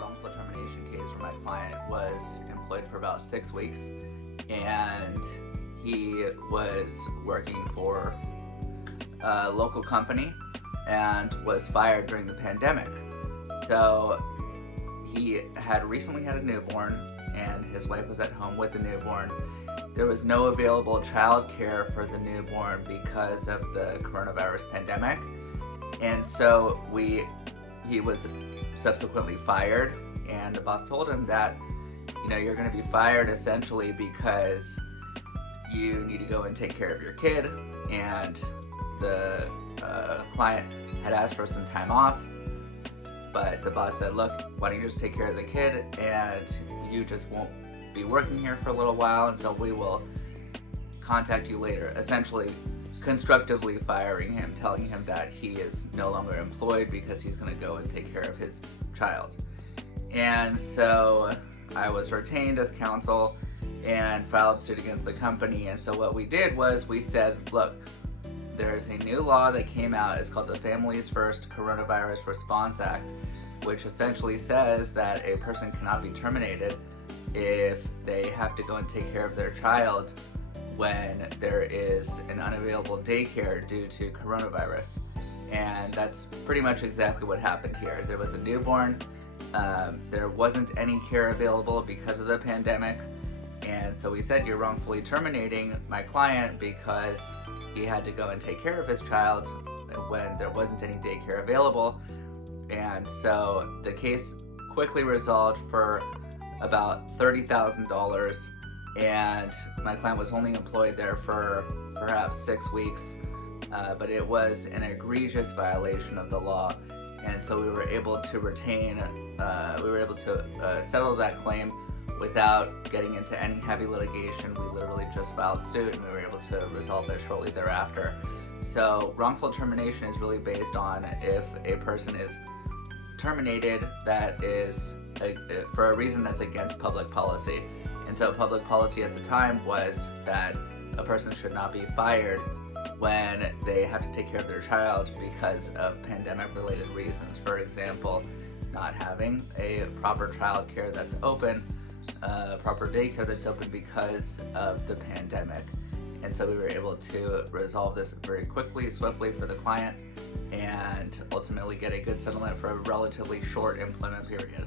wrongful termination case where my client was employed for about 6 weeks, and he was working for a local company and was fired during the pandemic. So he had recently had a newborn, and his wife was at home with the newborn. There was no available child care for the newborn because of the coronavirus pandemic, and so he was subsequently fired, and the boss told him that, you're going to be fired essentially because you need to go and take care of your kid, and the client had asked for some time off, but the boss said, look, why don't you just take care of the kid, and you just won't be working here for a little while, and so we will contact you later, essentially constructively firing him, telling him that he is no longer employed because he's going to go and take care of his child. And so I was retained as counsel and filed suit against the company. And so what we did was we said, look, there's a new law that came out. It's called the Families First Coronavirus Response Act, which essentially says that a person cannot be terminated if they have to go and take care of their child when there is an unavailable daycare due to coronavirus. And that's pretty much exactly what happened here. There was a newborn, there wasn't any care available because of the pandemic, and so we said, you're wrongfully terminating my client because he had to go and take care of his child when there wasn't any daycare available. And so the case quickly resolved for about $30,000, and my client was only employed there for perhaps 6 weeks, but it was an egregious violation of the law, and so we were able to settle that claim without getting into any heavy litigation. We literally just filed suit, and we were able to resolve it shortly thereafter. So wrongful termination is really based on if a person is terminated that is for a reason that's against public policy. And so public policy at the time was that a person should not be fired when they have to take care of their child because of pandemic-related reasons. For example, not having a proper child care that's open, proper daycare that's open because of the pandemic. And so we were able to resolve this very quickly, swiftly for the client, and ultimately get a good settlement for a relatively short employment period.